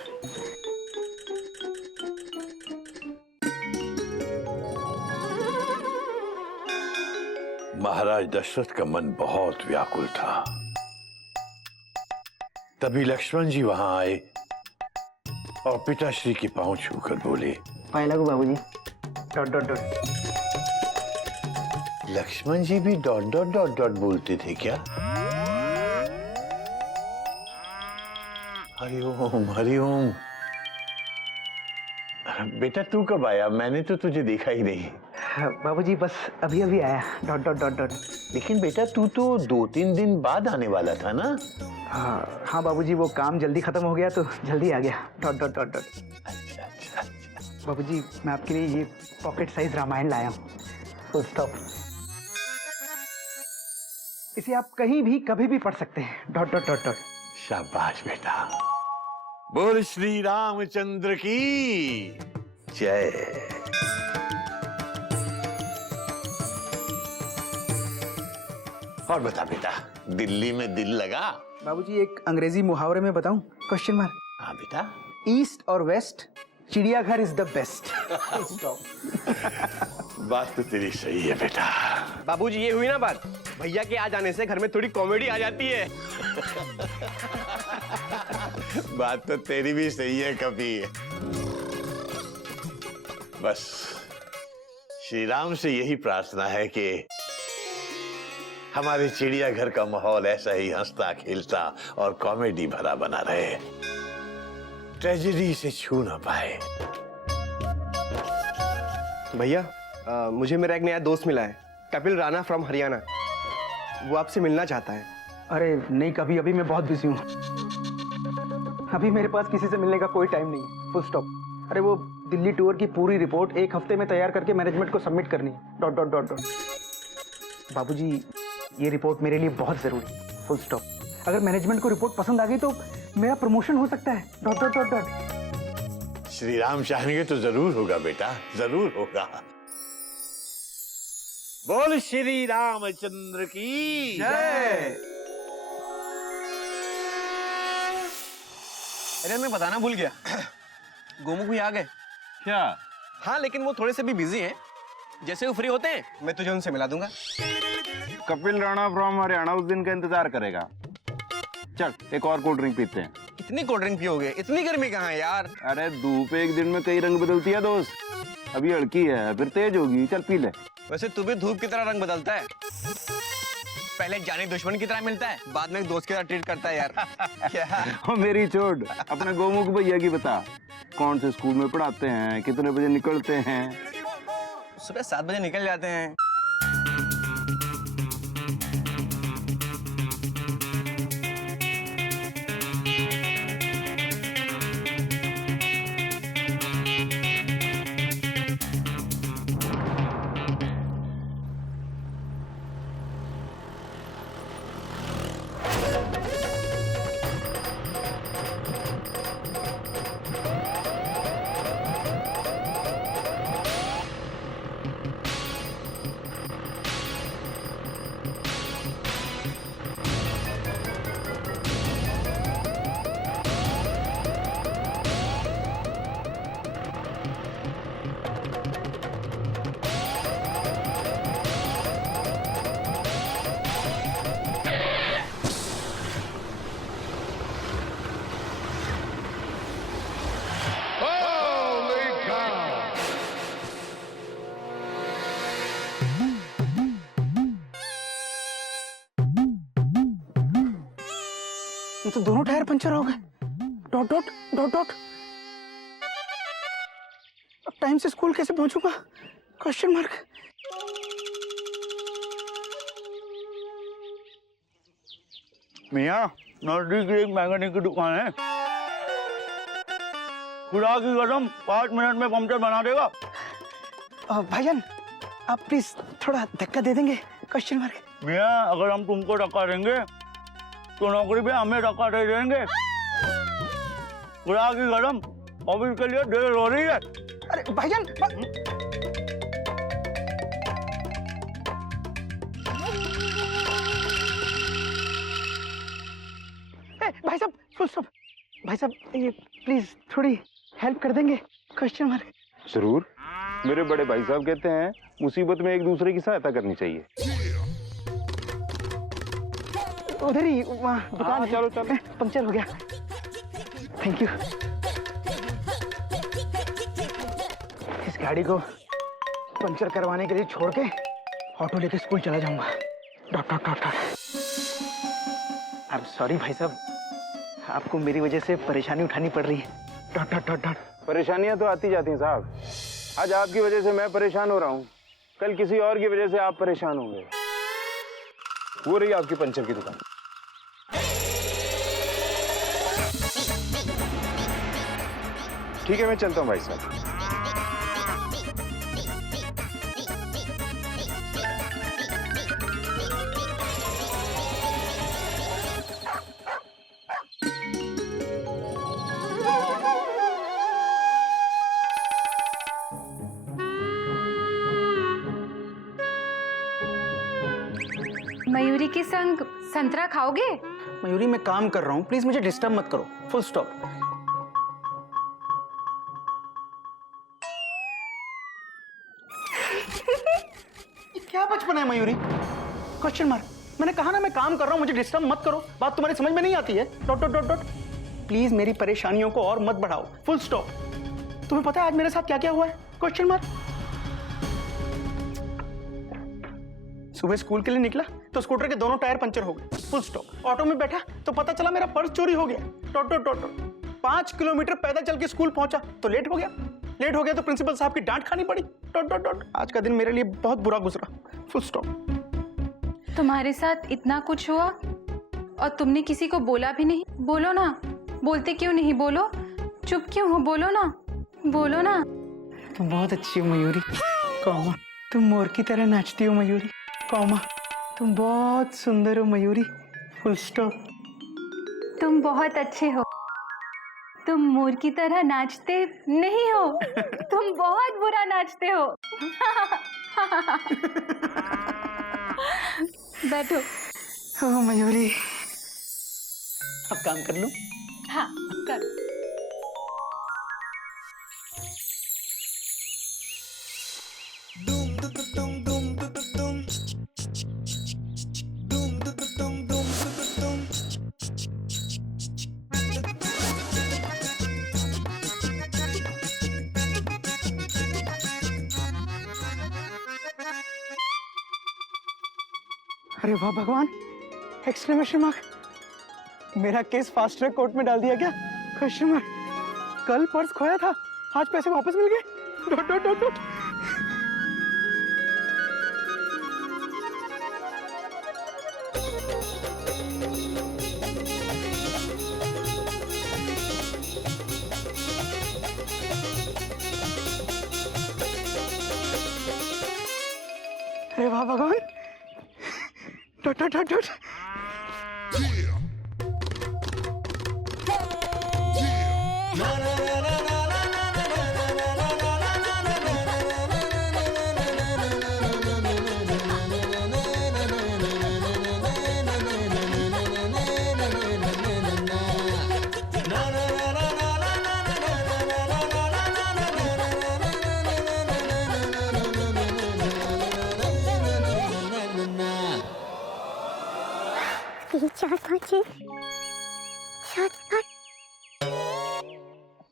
Maharaj Dasharath का मन बहुत व्याकुल था। तभी लक्ष्मण जी वहां आए और पिताश्री के पांव छूकर बोले, पाए लगू बाबूजी। Dot dot dot. Lakshman ji भी डॉट डॉट डॉट डॉट बोलते थे क्या? हरिओम हरिओम। बेटा तू कब आया? मैंने तो तुझे देखा ही नहीं। बाबूजी बस अभी अभी आया। Dot dot dot dot. लेकिन बेटा तू तो 2-3 दिन बाद आने वाला था ना? हाँ बाबूजी, वो काम जल्दी खत्म हो गया तो जल्दी आ गया। Dot dot dot dot. अच्छा। बाबूजी मैं आपके लिए ये पॉकेट साइज रामायण लाया हूँ। Full stop. इसे आप कहीं भी कभी भी पढ़ सकते हैं। Dot dot dot dot. शाबाश बेटा। बोल श्री रामचंद्र की जय। और बता बेटा, दिल्ली में दिल लगा? बाबूजी एक अंग्रेजी मुहावरे में बताऊं? Question mark. हाँ बेटा। ईस्ट और वेस्ट, चिड़ियाघर इज द बेस्ट। बात तो तेरी सही है बेटा। बाबूजी ये हुई ना बात, भैया के आ जाने से घर में थोड़ी कॉमेडी आ जाती है। बात तो तेरी भी सही है कभी। बस श्री राम से यही प्रार्थना है कि हमारे चिड़ियाघर का माहौल ऐसा ही हंसता खेलता और कॉमेडी भरा बना रहे, ट्रेजेडी से छू ना पाए। भैया मुझे मेरा एक नया दोस्त मिला है, कपिल राणा फ्रॉम हरियाणा। वो आपसे मिलना चाहता है। अरे नहीं कभी, अभी मैं बहुत बिजी हूँ। अभी मेरे पास किसी से मिलने का कोई टाइम नहीं है। Full stop. अरे वो दिल्ली टूर की पूरी रिपोर्ट 1 हफ्ते में तैयार करके मैनेजमेंट को सबमिट करनी है। Dot dot dot dot. बाबूजी ये रिपोर्ट मेरे लिए बहुत जरूरी है। Full stop. अगर मैनेजमेंट को रिपोर्ट पसंद आ गई तो मेरा प्रमोशन हो सकता है। Dot dot dot dot. Shri Ram चाहेंगे तो जरूर होगा बेटा, जरूर होगा। बोल श्री रामचंद्र की जय। अरे मैं बताना भूल गया, गोमुख भी आ गए। क्या? हाँ लेकिन वो थोड़े से भी बिजी हैं। जैसे वो फ्री होते हैं मैं तुझे उनसे मिला दूंगा। कपिल राणा फ्रॉम हरियाणा उस दिन का इंतजार करेगा। चल एक और कोल्ड ड्रिंक पीते हैं। इतनी कोल्ड ड्रिंक पियोगे? इतनी गर्मी कहाँ है यार? अरे धूप एक दिन में कई रंग बदलती है दोस्त। अभी हल्की है फिर तेज होगी, चल पी ले। वैसे तू भी धूप की तरह रंग बदलता है। पहले जानी दुश्मन की तरह मिलता है, बाद में एक दोस्त की तरह ट्रीट करता है यार। क्या? और मेरी छोड़, अपने गोमुख भैया की बता। कौन से स्कूल में पढ़ाते हैं, कितने बजे निकलते हैं? सुबह 7 बजे निकल जाते हैं। ये तो दोनों टायर पंचर हो गए। Dot dot dot dot. अब टाइम से स्कूल कैसे पहुंचूंगा? Question mark. मियाँ नजदीक एक मैकेनिक की दुकान है, खुदा की कसम 5 मिनट में पंचर बना देगा। भाईजान आप प्लीज थोड़ा धक्का दे देंगे? Question mark. मियाँ अगर हम तुमको धक्का देंगे तो नौकरी पे हमें धक्का दे देंगे। खुदा की कसम ऑफिस के लिए देर हो रही है। अरे भाईजान भाई साहब फुल स्टॉप। भाई साहब ये प्लीज थोड़ी हेल्प कर देंगे? Question mark. जरूर, मेरे बड़े भाई साहब कहते हैं मुसीबत में एक दूसरे की सहायता करनी चाहिए। उधर ही वहाँ दुकान। चलो चलो। पंचर हो गया। Thank you. गाड़ी को पंचर करवाने के लिए छोड़ के ऑटो लेके स्कूल चला जाऊंगा। Dot dot dot dot. I am sorry भाई साहब, आपको मेरी वजह से परेशानी उठानी पड़ रही है। Dot dot dot dot. परेशानियां तो आती जाती हैं साहब। आज आपकी वजह से मैं परेशान हो रहा हूँ, कल किसी और की वजह से आप परेशान होंगे। वो रही आपकी पंचर की दुकान। ठीक है, मैं चलता हूँ भाई साहब। मयूरी के संग संतरा खाओगे? मयूरी मैं काम कर रहा हूँ, प्लीज मुझे डिस्टर्ब मत करो। Full stop. क्या बचपन है मयूरी? Question mark. मैंने कहा ना मैं काम कर रहा हूँ, मुझे डिस्टर्ब मत करो। बात तुम्हारी समझ में नहीं आती है? Dot dot dot dot. Please मेरी परेशानियों को और मत बढ़ाओ। Full stop. तुम्हें पता है आज मेरे साथ क्या क्या हुआ है? Question mark. सुबह स्कूल के लिए निकला तो स्कूटर के दोनों टायर पंचर हो गए। Full stop. ऑटो में बैठा तो पता चला मेरा पर्स चोरी हो गया। Dot dot dot dot. 5 kilometre पैदल चल के स्कूल पहुंचा तो लेट हो गया। लेट हो गया तो प्रिंसिपल साहब की डांट खानी पड़ी। Dot dot dot. आज का दिन मेरे लिए बहुत बुरा गुजरा। Full stop. तुम्हारे साथ इतना कुछ हुआ और तुमने किसी को बोला भी नहीं? बोलो ना। बोलते क्यों नहीं? बोलो। चुप क्यों हो? बोलो ना, बोलो ना। तुम बहुत अच्छी हो मयूरी। कौमा तुम मोर की तरह नाचती हो मयूरी। कौमा तुम बहुत सुंदर हो मयूरी। Full stop. तुम बहुत अच्छे हो। तुम मोर की तरह नाचते नहीं हो, तुम बहुत बुरा नाचते हो। बैठो। ओ मयूरी, अब काम कर लूं? हाँ कर। अरे वाह भगवान! Exclamation mark. मेरा केस फास्ट ट्रैक कोर्ट में डाल दिया क्या? Question mark. कल पर्स खोया था, आज पैसे वापस मिल गए। Dot dot dot dot. अरे वाह भगवान! Dot dot dot dot.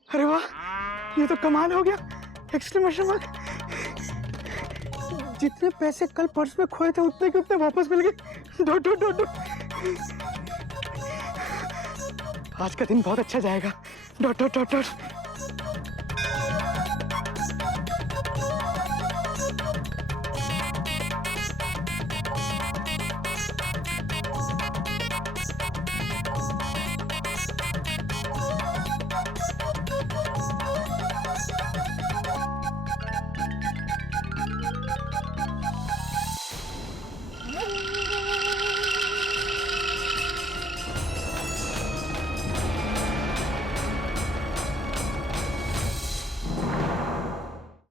अरे वाह, ये तो कमाल हो गया। Exclamation mark. जितने पैसे कल पर्स में खोए थे उतने के उतने वापस मिल गए। Dot dot dot dot. आज का दिन बहुत अच्छा जाएगा। Dot dot dot dot.